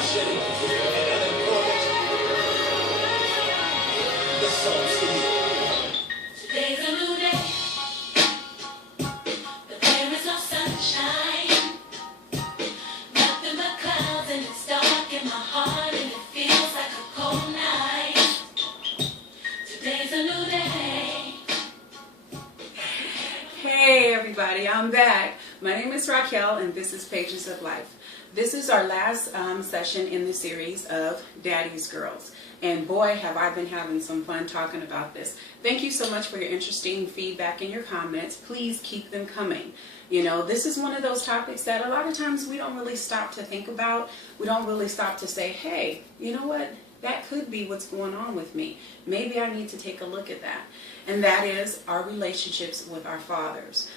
expression, and unemployment. This song's for you. Today's a new day, but there is no sunshine. Nothing but clouds, and it's dark in my heart, and it feels like a cold night. Today's a new day. Hey everybody, I'm back. My name is Raquel and this is Pages of Life. This is our last session in the series of Daddy's Girls. And boy, have I been having some fun talking about this. Thank you so much for your interesting feedback and your comments. Please keep them coming. You know, this is one of those topics that a lot of times we don't really stop to think about. We don't really stop to say, hey, you know what? That could be what's going on with me. Maybe I need to take a look at that. And that is our relationships with our fathers.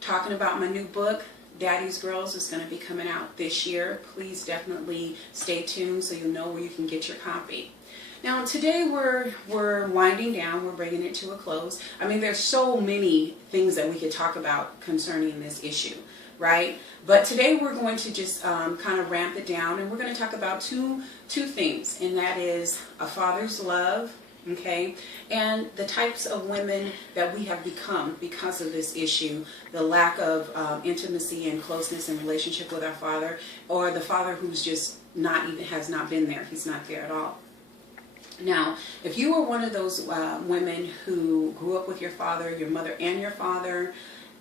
Talking about my new book, Daddy's Girls, is going to be coming out this year. Please definitely stay tuned so you'll know where you can get your copy. Now today we're winding down, we're bringing it to a close. I mean, there's so many things that we could talk about concerning this issue, right? But today we're going to just kind of ramp it down, and we're going to talk about two things, and that is a father's love, okay, and the types of women that we have become because of this issue, the lack of intimacy and closeness and relationship with our father, or the father who's just has not been there, he's not there at all. Now, if you were one of those women who grew up with your father, your mother and your father,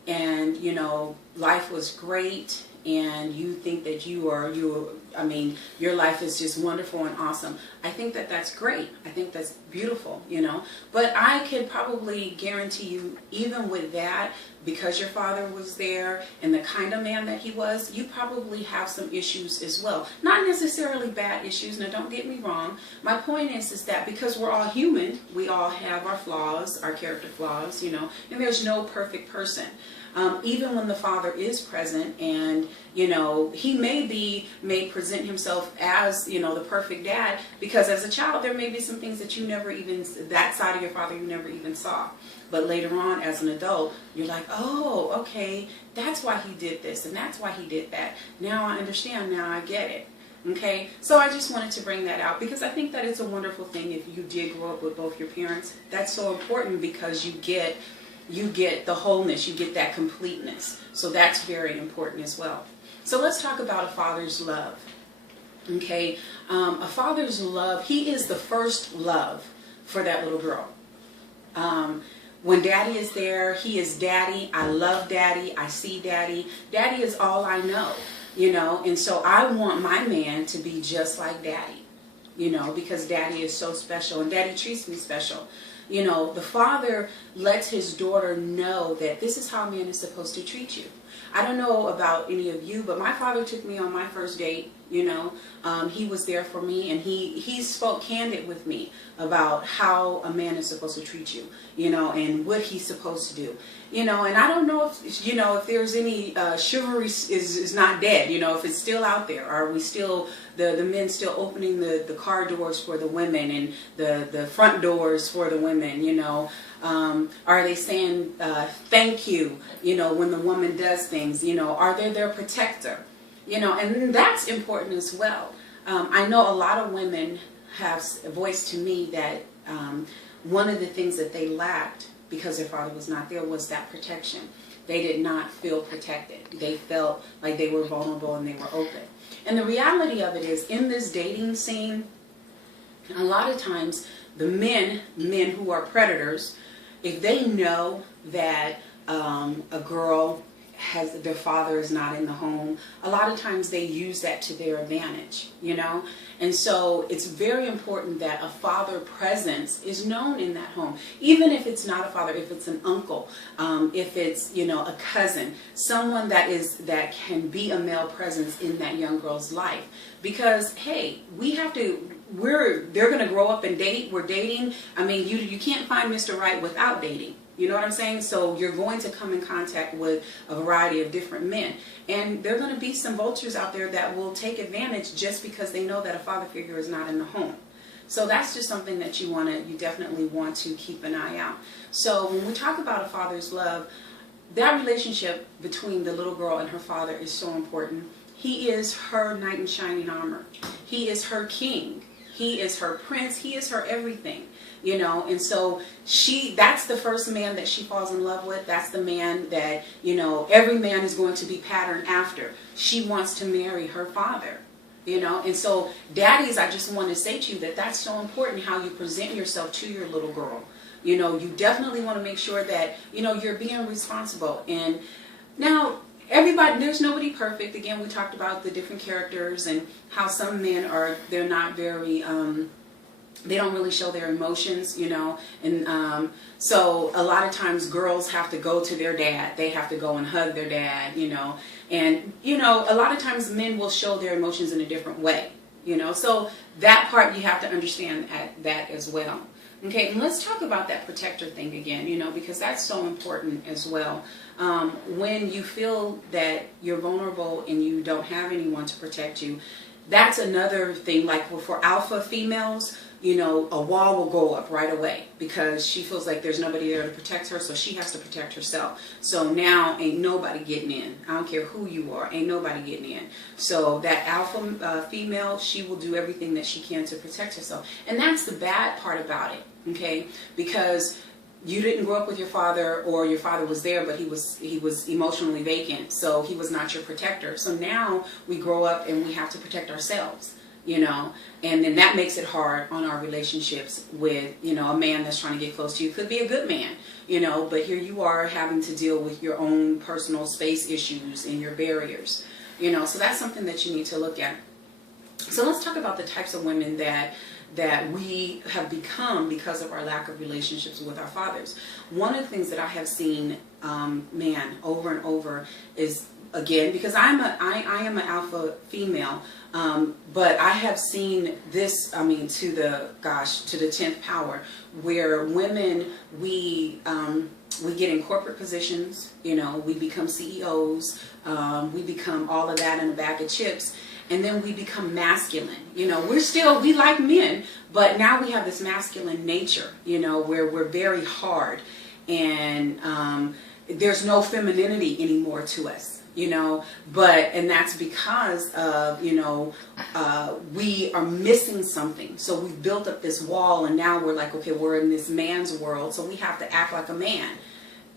and you know, life was great, and you think that your life is just wonderful and awesome, I think that that's great. I think that's beautiful, you know. But I can probably guarantee you, even with that, because your father was there and the kind of man that he was, you probably have some issues as well. Not necessarily bad issues, now don't get me wrong. My point is that because we're all human, we all have our flaws, our character flaws, you know, and there's no perfect person. Even when the father is present, and you know, he may present himself as, you know, the perfect dad, because as a child there may be some things that that side of your father you never even saw. But later on as an adult, you're like, oh, okay, that's why he did this and that's why he did that. Now I understand, now I get it. Okay, so I just wanted to bring that out because I think that it's a wonderful thing if you did grow up with both your parents. That's so important because you get the wholeness, you get that completeness. So that's very important as well. So let's talk about a father's love. Okay, a father's love, he is the first love for that little girl. When daddy is there, he is daddy. I love daddy. I see daddy. Daddy is all I know, you know, and so I want my man to be just like daddy, you know, because daddy is so special and daddy treats me special. You know, the father lets his daughter know that this is how a man is supposed to treat you. I don't know about any of you, but my father took me on my first date, you know. He was there for me, and he spoke candid with me about how a man is supposed to treat you, you know, and what he's supposed to do. You know, and I don't know if, you know, if there's any chivalry is not dead, you know, if it's still out there. Are we still, the men still opening the car doors for the women and the front doors for the women, you know? Are they saying thank you, you know, when the woman does things, you know? Are they their protector? You know, and that's important as well. I know a lot of women have voiced to me that one of the things that they lacked because their father was not there was that protection. They did not feel protected. They felt like they were vulnerable and they were open. And the reality of it is, in this dating scene, a lot of times the men who are predators, if they know that a girl their father is not in the home, a lot of times they use that to their advantage, you know. And so it's very important that a father presence is known in that home, even if it's not a father, if it's an uncle, if it's, you know, a cousin, someone that can be a male presence in that young girl's life. Because hey, they're going to grow up and date. We're dating. I mean, you can't find Mr. Right without dating. You know what I'm saying? So you're going to come in contact with a variety of different men. And there are going to be some vultures out there that will take advantage just because they know that a father figure is not in the home. So that's just something that you definitely want to keep an eye out. So when we talk about a father's love, that relationship between the little girl and her father is so important. He is her knight in shining armor. He is her king. He is her prince. He is her everything. You know, and so that's the first man that she falls in love with. That's the man that, you know, every man is going to be patterned after. She wants to marry her father, you know. And so, daddies, I just want to say to you that that's so important, how you present yourself to your little girl. You know, you definitely want to make sure that, you know, you're being responsible. And now, everybody, there's nobody perfect. Again, we talked about the different characters and how some men they're not very, they don't really show their emotions, you know, and so a lot of times girls have to go to their dad. They have to go and hug their dad, you know, and, you know, a lot of times men will show their emotions in a different way, you know, so that part you have to understand that as well. Okay, and let's talk about that protector thing again, you know, because that's so important as well. When you feel that you're vulnerable and you don't have anyone to protect you, that's another thing. Like for alpha females, you know, a wall will go up right away because she feels like there's nobody there to protect her, so she has to protect herself. So now ain't nobody getting in. I don't care who you are, ain't nobody getting in. So that alpha female, she will do everything that she can to protect herself. And that's the bad part about it, okay? Because you didn't grow up with your father, or your father was there, but he was emotionally vacant, so he was not your protector. So now we grow up and we have to protect ourselves, you know, and then that makes it hard on our relationships with, you know, a man that's trying to get close to you. Could be a good man, you know, but here you are having to deal with your own personal space issues and your barriers, you know, so that's something that you need to look at. So let's talk about the types of women that we have become because of our lack of relationships with our fathers. One of the things that I have seen, man, over and over is, again, because I am an alpha female, but I have seen this, I mean, to the 10th power, where women, we get in corporate positions, you know, we become CEOs, we become all of that in a bag of chips. And then we become masculine. You know, we like men, but now we have this masculine nature, you know, where we're very hard, and there's no femininity anymore to us, you know, and that's because of, you know, we are missing something. So we've built up this wall, and now we're like, okay, we're in this man's world, so we have to act like a man.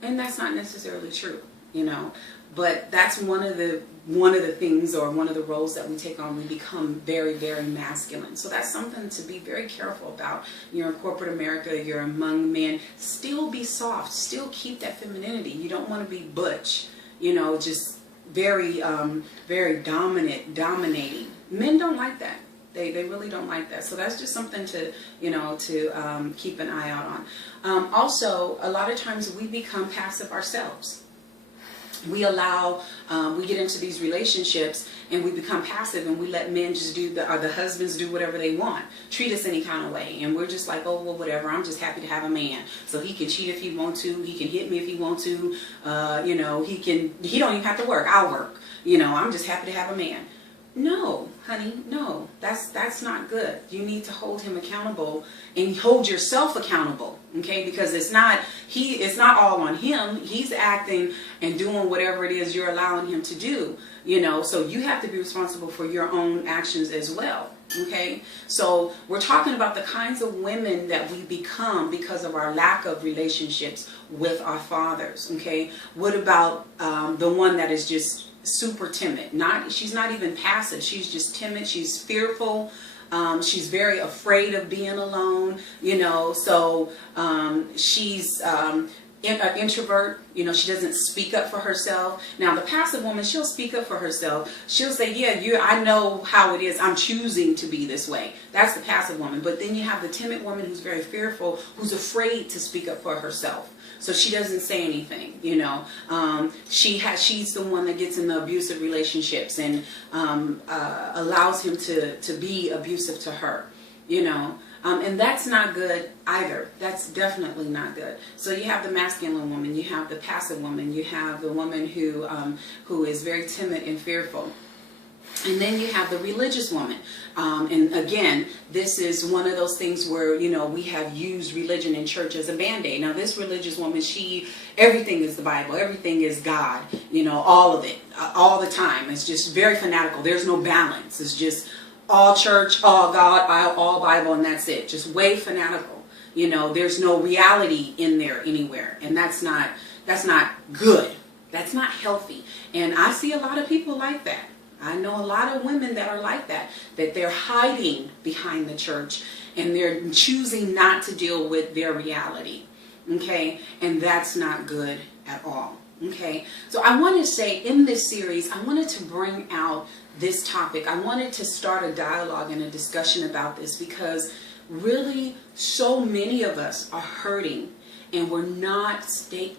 And that's not necessarily true, you know. But that's one of the things, or one of the roles that we take on. We become very, very masculine. So that's something to be very careful about. You're in corporate America, you're among men. Still be soft. Still keep that femininity. You don't want to be butch, you know, just very, very dominating. Men don't like that. They really don't like that. So that's just something to, you know, to keep an eye out on. Also, a lot of times we become passive ourselves. We allow, we get into these relationships and we become passive, and we let men just the husbands do whatever they want, treat us any kind of way, and we're just like, oh, well, whatever, I'm just happy to have a man. So he can cheat if he wants to, he can hit me if he wants to, you know, he don't even have to work, I'll work, you know, I'm just happy to have a man. No, honey, no, that's not good. You need to hold him accountable and hold yourself accountable, okay? Because it's not all on him. He's acting and doing whatever it is you're allowing him to do, you know, so you have to be responsible for your own actions as well, okay? So we're talking about the kinds of women that we become because of our lack of relationships with our fathers, okay? What about the one that is just super timid? She's not even passive. She's just timid. She's fearful. She's very afraid of being alone, you know, so she's an introvert, you know, she doesn't speak up for herself. Now, the passive woman, she'll speak up for herself. She'll say, yeah, I know how it is. I'm choosing to be this way. That's the passive woman. But then you have the timid woman who's very fearful, who's afraid to speak up for herself. So she doesn't say anything, you know. She's the one that gets in the abusive relationships and allows him to be abusive to her, you know. And that's not good either. That's definitely not good. So you have the masculine woman, you have the passive woman, you have the woman who is very timid and fearful. And then you have the religious woman. And again, this is one of those things where, you know, we have used religion in church as a band-aid. Now, this religious woman, everything is the Bible. Everything is God. You know, all of it, all the time. It's just very fanatical. There's no balance. It's just all church, all God, all Bible, and that's it. Just way fanatical. You know, there's no reality in there anywhere. And that's not good. That's not healthy. And I see a lot of people like that. I know a lot of women that are like that they're hiding behind the church and they're choosing not to deal with their reality. Okay? And that's not good at all. Okay? So I want to say in this series, I wanted to bring out this topic. I wanted to start a dialogue and a discussion about this because really so many of us are hurting. And we're not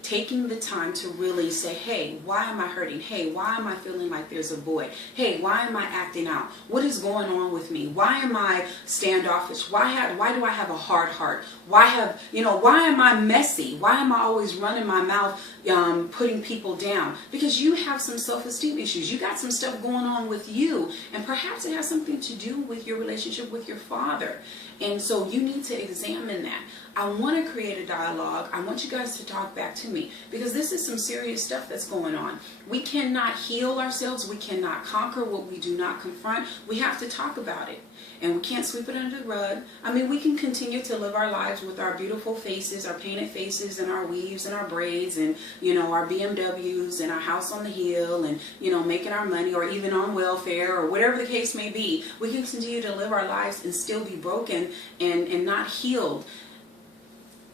taking the time to really say, hey, why am I hurting? Hey, why am I feeling like there's a void? Hey, why am I acting out? What is going on with me? Why am I standoffish? Why do I have a hard heart? Why am I messy? Why am I always running my mouth, putting people down? Because you have some self-esteem issues. You got some stuff going on with you. And perhaps it has something to do with your relationship with your father. And so you need to examine that. I want to create a dialogue. I want you guys to talk back to me because this is some serious stuff that's going on. We cannot heal ourselves. We cannot conquer what we do not confront. We have to talk about it. And we can't sweep it under the rug. I mean, we can continue to live our lives with our beautiful faces, our painted faces, and our weaves and our braids, and, you know, our BMWs and our house on the hill, and, you know, making our money, or even on welfare, or whatever the case may be. We can continue to live our lives and still be broken and not healed,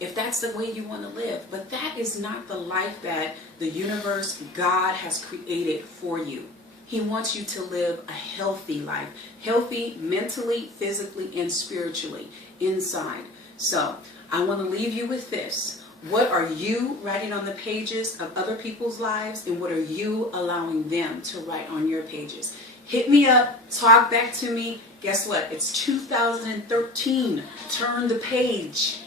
if that's the way you want to live. But that is not the life that the universe, God, has created for you. He wants you to live a healthy life. Healthy mentally, physically, and spiritually inside. So I want to leave you with this. What are you writing on the pages of other people's lives, and what are you allowing them to write on your pages? Hit me up. Talk back to me. Guess what? It's 2013. Turn the page.